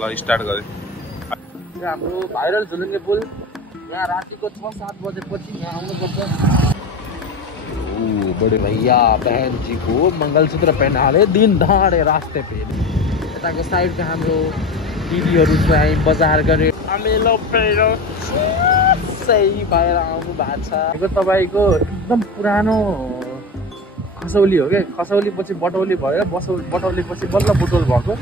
ल स्टार्ट गरे। हाम्रो भाइरल झुलुङ्गे पुल यहाँ रातिको 6-7 बजेपछि यहाँ आउनुपर्छ। बड़े भैया बहन जी को मंगलसूत्र पहनाले दिन दहाड़े रास्ते पे। यताको साइडमा हाम्रो दिदीहरू चाहिँ बजार गरे अमेलो पेरो सही भएर आउनु भएको छ। यो तपाईँको एकदम पुरानो खसौली हो क्या। खसौली पछि बटौली भयो, बटौली पछि बल्ल बुटोल भएको।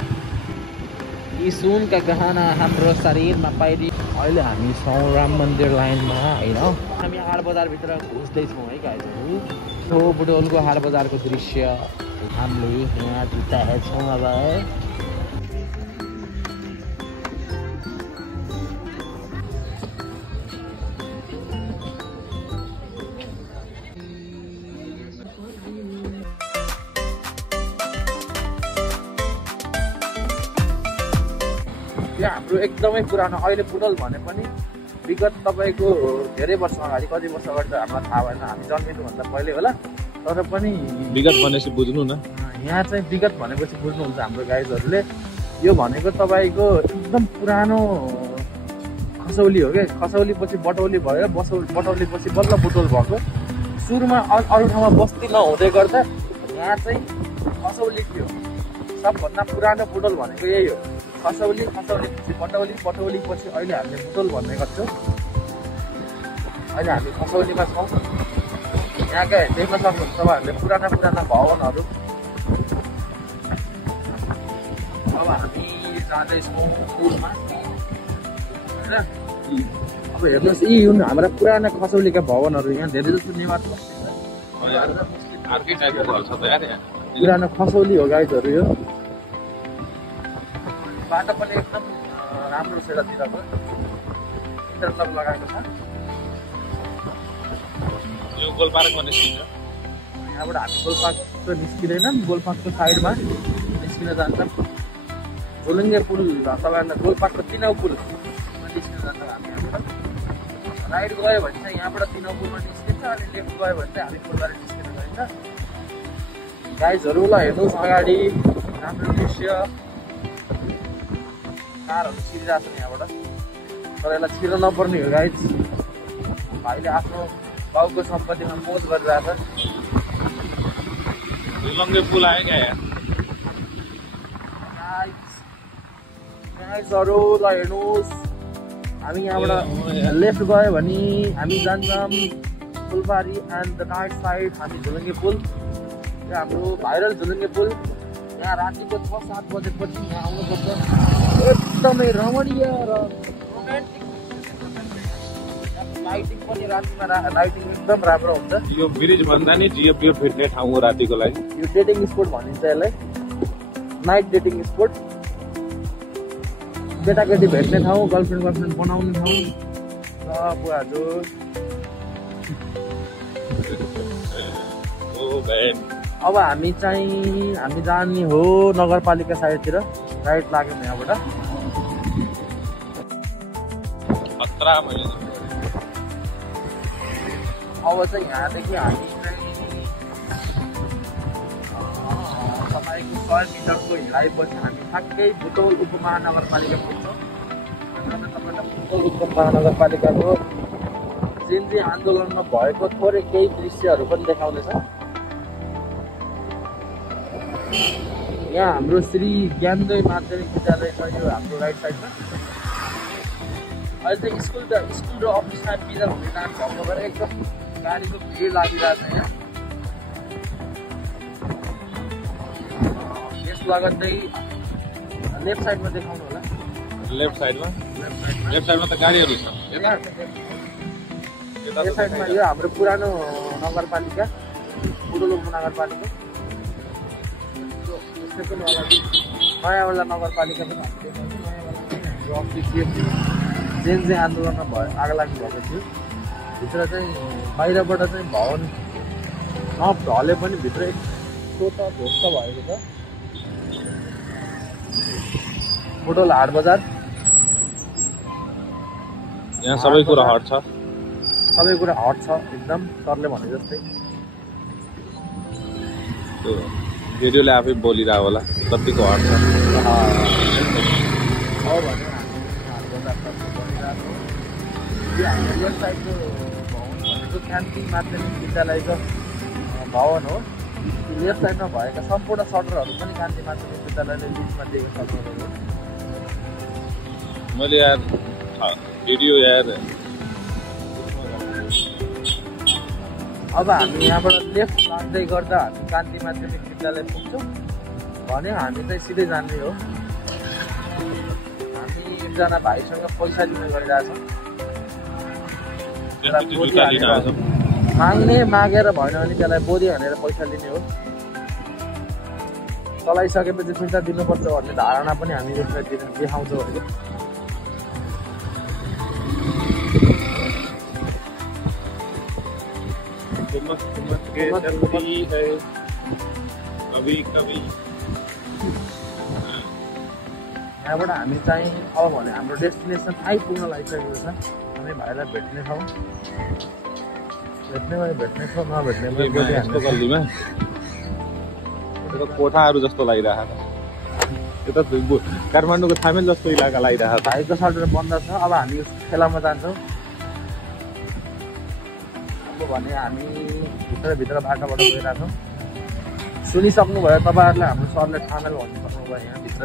यी सुनका गहना हाम्रो शरीरमा पाइदिए। अहिले हामी छौँ राम मन्दिर लाइनमा होइन। हामी हाट बजारभित्र घुस्दैछौँ है गाइजहरू। हो बुटोलको हाट बजारको दृश्य हामीले यहाँ बिताएछौँ। अब यहाँ हाम्रो एकदमै पुरानो अहिले बुटोल भने पनि विगत तपाईँको धेरै वर्ष अगाडि, कति वर्ष अगाडि त हामीलाई थाहा भएन, हामी जन्मिनुभन्दा पहिले होला। तर पनि विगत भनेपछि बुझ्नु न, यहाँ चाहिँ विगत भनेपछि बुझ्नुहुन्छ हाम्रो गाइजहरूले। यो भनेको तपाईँको एकदम पुरानो खसौली हो क्या। खसौली पछि बटौली भयो, बटौली पछि बल्ल बुटोल भएको। सुरुमा अरू ठाउँमा बस्ती नहुँदै गर्दा यहाँ चाहिँ खसौली थियो। सबभन्दा पुरानो बुटोल भनेको यही हो। खसौली, खसौली पछि बटौली, बटौली पछि अहिले हामीले बुटोल भन्ने गर्छौँ। अहिले हामी खसौलीमा छौँ। यहाँका देख्न सक्नुहुन्छ तपाईँहरूले पुराना भवनहरू। अब हामी जाँदैछौँ पुलमा होइन। अब हेर्नुहोस्, यी हुन् हाम्रा पुराना खसौलीका भवनहरू। यहाँ धेरै जस्तो नेवार पुरानो खसौली हो गाइजहरू। यो बाटो पनि एकदम राम्रो छ यतातिरको, इन्टरलक लगाएको छ। यो गोलपार्कमा निस्किन्छ। यहाँबाट हामी गोलपार्क निस्किँदैनौँ, गोलपार्कको साइडमा निस्किन जान्छ। झुलुङ्गे पुल तपाईँहरूलाई गोलपार्कको तिनौ पुलमा निस्किन जान्छ हामी यहाँबाट। राइट गयो भने चाहिँ यहाँबाट तिनौ पुलमा निस्किन्छ, अनि लेफ्ट गयो भने चाहिँ हामी फुलबारी निस्किन जान्छ। गाइजहरू ल हेर्नुहोस् अगाडि राम्रो दृश्य। कारहरू छिरिरहेको छन् यहाँबाट, तर यसलाई छिर्न नपर्ने हो गाइज। भाइले आफ्नो बाउको सम्पत्तिमा मोज गरिरहेको छ। झुलुङ्गे पुल आयो क्या यहाँ गाइजहरू ल हेर्नुहोस्। हामी यहाँबाट लेफ्ट गयो भने हामी जान्छौँ फुलबारी एन्ड द राइट साइड हामी झुलुङ्गे पुल। यो हाम्रो भाइरल झुलुङ्गे पुल यहाँ रातिको 6-7 बजेपछि यहाँ आउनुपर्छ। एकदमै रमणीय र रोमान्टिक। लाइटिङ पनि रातिमा लाइटिङ एकदम राम्रो हुन्छ। यो ब्रिज भन्दा नि जियो भेट्ने ठाउँ हो रातिको लागि। यो डेटिङ स्पोट भनिन्छ यसलाई, नाइट डेटिङ स्पोट। केटाकेटी भेट्ने ठाउँ, गर्लफ्रेन्ड बनाउने ठाउँ र बुवाजो। अब हामी जाने हो नगरपालिका साइडतिर। राइट लाग्यौँ यहाँबाट। अब चाहिँ यहाँदेखि हामी चाहिँ तपाईँको 100 मिटरको हिँडाइपछि हामी ठ्याक्कै बुटोल उपमहानगरपालिका पुग्छौँ। तपाईँलाई बुटोल उपमहानगरपालिकाको जिन्जी आन्दोलनमा भएको थोरै केही दृश्यहरू पनि देखाउँदैछ। यहाँ हाम्रो श्री ज्ञानोदय माध्यमिक विद्यालय छ यो हाम्रो राइट साइडमा। अहिले चाहिँ स्कुल र अफिसमा बिदा हुने टाइम भएको भएर एकदम गाडीको भिड लागिरहेको छ यहाँ। यस लगत्तै लेफ्ट साइडमा देखाउनु होला। लेफ्ट साइडमा त गाडीहरू छ। यो साइडमा यो हाम्रो पुरानो नगरपालिका बुटोल उपनगरपालिका। नयाँवाला नगरपालिका पनि हामीले नयाँवाला अफिस जेन आन्दोलनमा आगो लाग्नु भएको थियो। भित्र चाहिँ बाहिरबाट चाहिँ भवन ढले पनि भित्र यस्तो त ध्वस्त भएको छ। बुटोल हाट बजार यहाँ सबै कुरा हट छ। सबै कुरा हट छ एकदम सरले भने जस्तै। भिडियोले आफै बोलिरहेको होला कतिको हट छ। अब भने हामी हाट बजारतर्फ गइरहेको यो हाम्रो लेफ्ट साइडको भवन भनेको कान्ति माध्यमिक विद्यालयको भवन हो। लेफ्ट साइडमा भएका सम्पूर्ण सटरहरू पनि कान्ति माध्यमिक विद्यालयले लिजमा दिएको सटरहरू हो। मैले यार भिडियो यार अब हामी यहाँबाट लेफ्ट लाग्दै गर्दा हामी कान्ति माध्यमिक विद्यालय पुग्छौँ भने हामी चाहिँ सिधै जाने हो। हामी एकजना भाइसँग पैसा लिन गइरहेछौँ। माग्ने मागेर भएन भने त्यसलाई बोधी हानेर पैसा लिने हो। चलाइसकेपछि फिर्ता दिनुपर्छ भन्ने धारणा पनि हामी यसलाई देखाउँछौँ अहिले। यहाँबाट हामी चाहिँ अब भने हाम्रो डेस्टिनेसन आइपुग्न लागिसकेको छ। हामी भाइलाई भेट्नेछौँ। भेट्ने भए भेट्नेछौँ, नभेट्ने भए बोधी हान्ने। गल्लीमा कोठाहरू जस्तो लागिरहेको छ। यो त काठमाडौँको थामेल जस्तो इलाका लागिरहेको छ। भाइको सटर बन्द छ। अब हामी खेलामा जान्छौँ। अब भने हामी भित्र बाटोबाट गइरहेछौँ। सुनिसक्नुभयो तपाईँहरूले हाम्रो सरले थामेल भन्नु सक्नुभयो। यहाँ भित्र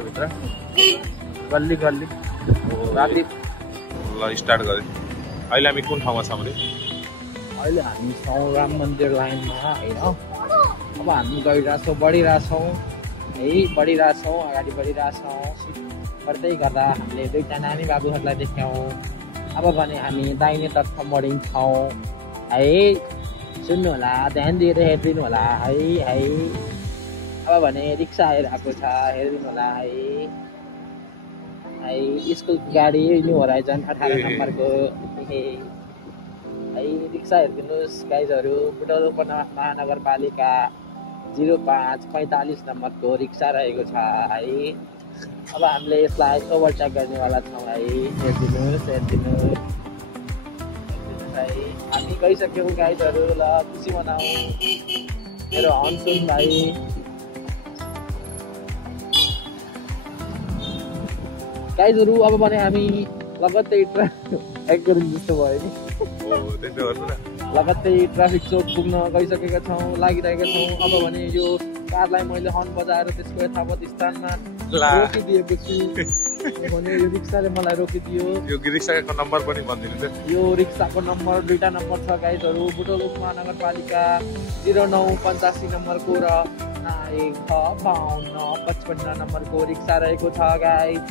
गल्ली राति ल स्टार्ट गरेँ। अहिले हामी कुन ठाउँमा छौँ अरे? अहिले हामी छौँ राम मन्दिर लाइनमा होइन। अब हामी गइरहेछौँ, बढिरहेछौँ है, अगाडि बढिरहेछौँ। बढ्दै गर्दा हामीले दुईवटा नानी बाबुहरूलाई देख्यौँ। अब भने हामी दाहिनेतर्फ बढिन्छौँ है। सुन्नु होला, ध्यान दिएर हेरिदिनु होला है। अब भने रिक्सा आइरहेको छ, हेरिदिनु होला है। स्कुलको गाडी न्यू होराइजन 18 नम्बरको है। रिक्सा हेरिदिनुहोस् गाइजहरू। बुटवल उपमहानगरपालिका 0545 नम्बरको रिक्सा रहेको छ है। अब हामीले यसलाई ओभरटेक गर्नेवाला छौँ है। हेरिदिनुहोस् है। हामी गइसक्यौँ गाइजहरू। ल खुसी मनाऊ मेरो हन्सुन भाइ। गाइजहरू अब भने हामी लगत्तै ट्राफिक गरौँ जस्तो भयो नि। लगत्तै ट्राफिक चोक पुग्न गइसकेका छौँ, लागिरहेका छौँ। अब भने यो कारलाई मैले हर्न बजाएर त्यसको यथावत स्थानमा रोकिदिएको छु भने यो रिक्साले मलाई रोकिदियो। यो रिक्साको नम्बर पनि भनिदिनु। यो रिक्साको नम्बर दुईवटा नम्बर छ गाइजहरू। बुटवल उपमहानगरपालिका 0985 नम्बरको र 5655 नम्बरको रिक्सा रहेको छ गाइज।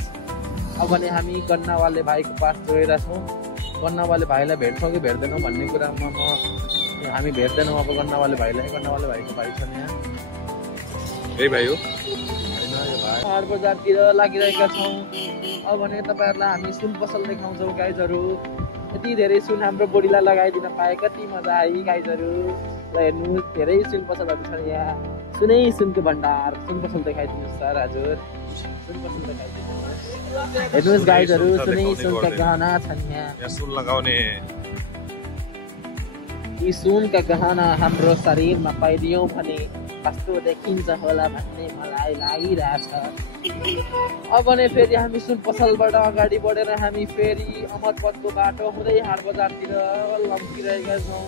अब भने हामी गन्नावाले भाइको पास गइरहेछौँ। गन्नावाले भाइलाई भेट्छौँ कि भेट्दैनौँ भन्ने कुरामा हामी भेट्दैनौँ। अब गन्नावाले भाइलाई, गन्नावाले भाइको भाइ छन् यहाँ। यही भाइ हो हाट बजारतिर लागिरहेका छौँ। अब भने तपाईँहरूलाई हामी सुन पसल देखाउँछौँ गाइजहरू। यति धेरै सुन हाम्रो बोडीलाई लगाइदिन पाए कति मजा आयो गाइजहरू। ल हेर्नुहोस्, धेरै सुन पसलहरू छन् यहाँ। सुनको भण्डार। सुन पसल देखाइदिनुहोस् सर। हजुर सुन पसल देखाइदिनुहोस्। हेर्नुहोस् गाइजहरू, सुनका गहना छन् यहाँ। सुन लगाउने यी सुनका गहना हाम्रो शरीरमा पाइदियौँ भने कस्तो देखिन्छ होला भन्ने मलाई लागिरहेछ। अब भने फेरि हामी सुन पसलबाट अगाडि बढेर हामी फेरि अमरपथको बाटो हुँदै हाट बजारतिर लम्किरहेका छौँ।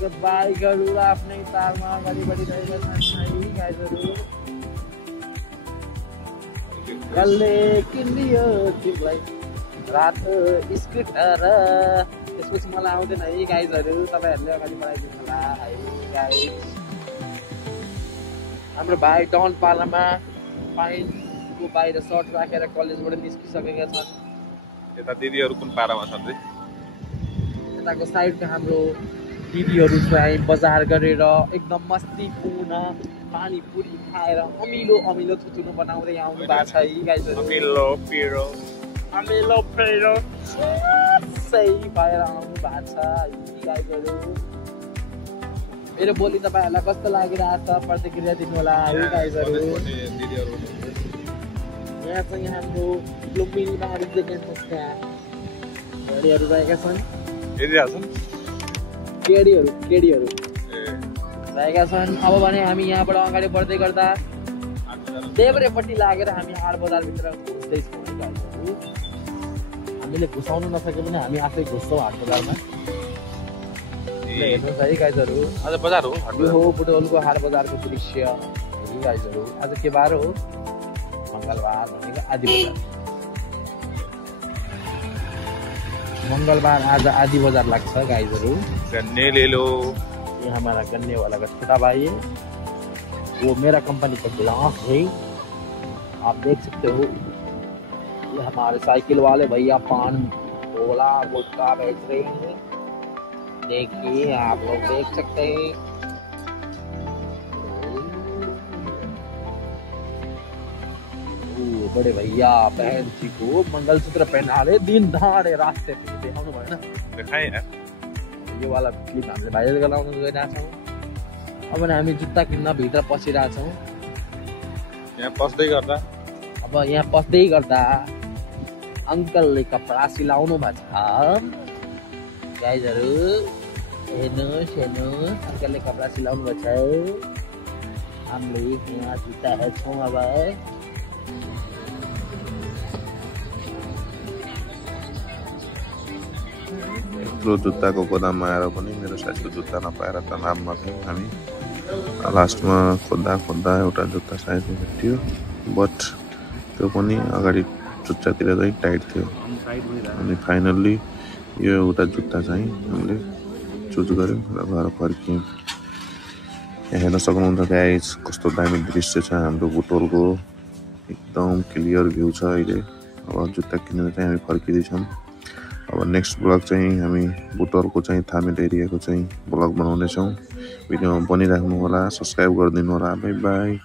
बाइकहरू आफ्नै तालमा अगाडि बढिरहेका छन् है गाइजहरू। कसले किनिदियो तिमीलाई रातो स्कुटर? त्यसपछि मलाई आउँदैन है गाइजहरू। तपाईँहरूले अगाडि बढाइदिनु होला है गाइज। हाम्रो भाइ डन पालामा पाइनको बाहिर सर्ट राखेर कलेजबाट निस्किसकेका छन्। यता दिदीहरू कुन पारामा छन् रे? यताको साइडमा हाम्रो दिदीहरू चाहिँ बजार गरेर एकदम मस्तीपूर्ण पानीपुरी खाएर अमिलो थुतुनो बनाउँदै आउनु भएको छ है गाइजहरू। अमिलो पेरो सही भएर आउनु भएको छ है गाइजहरू। मेरो बोली तपाईँहरूलाई कस्तो लागिरहेको छ प्रतिक्रिया दिनु होला है गाइजहरू। यहाँ चाहिँ हाम्रो लुम्बिनीमा रिजेक्टेड संस्था गाडीहरू रहेका छन्। केडीहरू रहेका छन्। अब भने हामी यहाँबाट अगाडि बढ्दै गर्दा देब्रेपट्टि लागेर हामी हाट बजारभित्र घुस्दैछौँ। गाइजहरु हामीले घुसाउन नसके पनि हामी आफै घुस्छौँ हाट बजारमा हेर्नुहोस् है गाइजहरु आज बजार हो हाट यो हो बुटवलको हाट बजारको दृश्य गाइजहरु आज के बार हो मंगलबार भनेको आदि बजार मंगलबार आज आदि बाजार लगता है गाइजरू गन्ने ले लो ये हमारा गन्ने वाला का छोटा भाई है वो मेरा कंपनी का ग्लास है आप देख सकते हो ये हमारे साइकिल वाले भैया पान गोला गुटखा बेच रहे हैं देखिए आप लोग देख सकते हैं बड़े भैया बहन जी को मंगलसूत्र पहना रहे दिन दहाड़े रास्ते पे देखाउनु भएन देखाए यार यो वाला क्लिप हामीले भाइरल गराउन गइरहेछौँ अब हामी जुत्ता किन्न भित्र पसिरहेछौँ यहाँ पस्दै गर्दा अब यहाँ पस्दै गर्दा अंकलले कपडा सिलाउनु भएको छ गाइजहरु हेर्नुहोस् अंकलले कपडा सिलाउनु भएको छ हामीले यहाँ जुत्ता हेर्छौँ अब यत्रो जुत्ताको गोदाममा आएर पनि मेरो साइजको जुत्ता नपाएर तनावमा थियौँ हामी लास्टमा खोज्दा एउटा जुत्ता साइजको भेट्यो बट त्यो पनि अगाडि जुत्तातिर चाहिँ टाइट थियो अनि फाइनल्ली यो एउटा जुत्ता चाहिँ हामीले चुज गऱ्यौँ र घर फर्क्यौँ यहाँ हेर्न सक्नुहुन्छ गाइस कस्तो दामी दृश्य छ हाम्रो बुटवलको एकदम क्लियर भ्यू छ अहिले अब जुत्ता किनेर चाहिँ हामी फर्किँदैछौँ अब नेक्स्ट ब्लग चाहिँ हामी बुटवलको चाहिँ थामेल एरियाको चाहिँ ब्लग बनाउनेछौँ भिडियोमा बनिराख्नु होला सब्स्क्राइब गरिदिनु होला बाई बाई